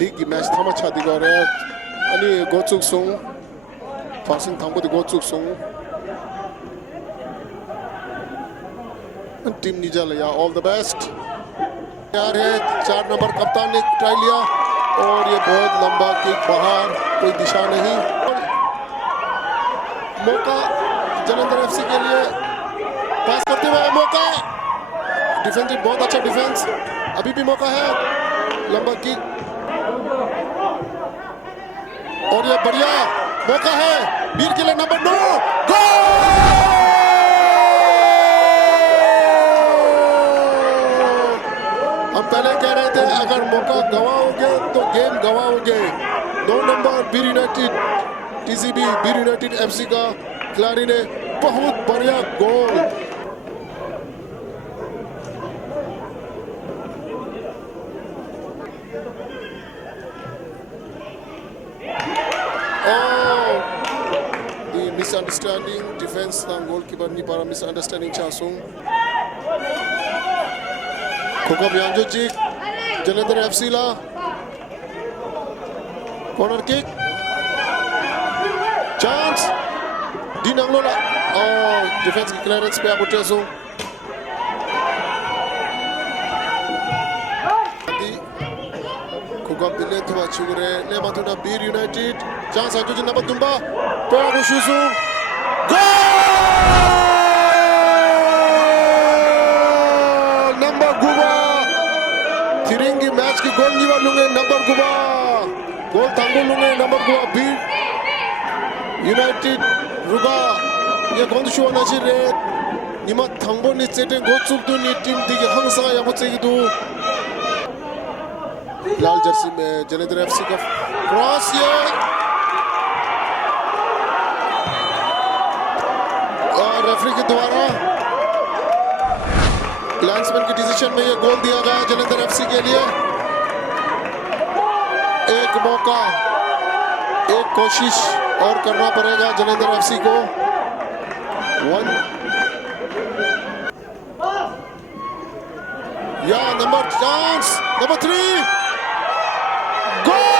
리그 매치 타마 차디거래 아니 고축송 파싱 당보디 고축송 team निजालिया all the best यार है 4 number कप्तान ने ट्राई लिया और ये बहुत लंबा किक बाहर कोई दिशा नहीं मौका जलंधर एफसी के लिए पास करते हुए मौका डिफेंसिव बहुत अच्छा डिफेंस अभी भी मौका है लंबा किक और ये बढ़िया मौका है वीर के लिए नंबर 9 गोल हम पहले कह रहे थे अगर मौका गवाओगे तो गेम गवाओगे 9 नंबर बीर यूनाइटेड टीसीबी बीर यूनाइटेड एफसी का खिलाड़ी ने बहुत बढ़िया गोल the misunderstanding defense ng goalkeeper ni para misunderstanding Chasung Kukab Yanjojik Jalander FC la corner kick chance di Nanglola oh defense की clearance पे आप उठे सो Kukab दिले थोड़ा चुगरे ले मातुना बीर यूनाइटेड chance Yanjojik नंबर तुम्बा पे आप उशुसु गोल नंबर गुबा तिरंगी मैच की गोल निवा लूंगे नंबर गुबा गोल थांगो लूंगे नंबर गुबा बीर यूनाइटेड रुगा ये 건드쇼 나시레 니마 थांबो니 세टे 고축도니 टीम दिगे 항상 야보체기도 लाल जर्सी में जलंधर एफसी का क्रॉस ये और रेफरी के द्वारा लाइन्समैन के डिसीजन में ये गोल दिया गया जलंधर एफसी के लिए एक मौका एक कोशिश और करना पड़ेगा जलंधर एफसी को 1 या नंबर चांस नंबर 3 गोल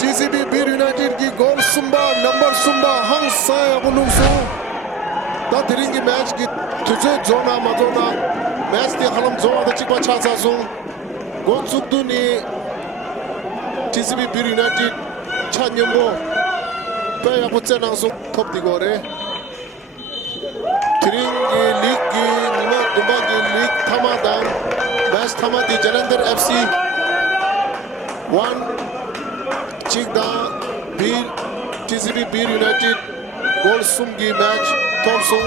टीसीबी बीर यूनाइटेड की गोल सुंबा नंबर सुंबा हंसा अबुलुसु दा 드링기 मैच की तुझे जोना मजोना मैच दी हलम जोना द चिकवा छासासु गोल सुक्दुनी टीसीबी बीर यूनाइटेड 찬영고 पे 야부째나서 톱 디고레 드링기 리그 니마 dumba기 लीग थमादान मैच थमादी जलंधर एफसी 1 चिकदा बीर टीसीबी बीर यूनाइटेड गोल सुमगी मैच थॉमसन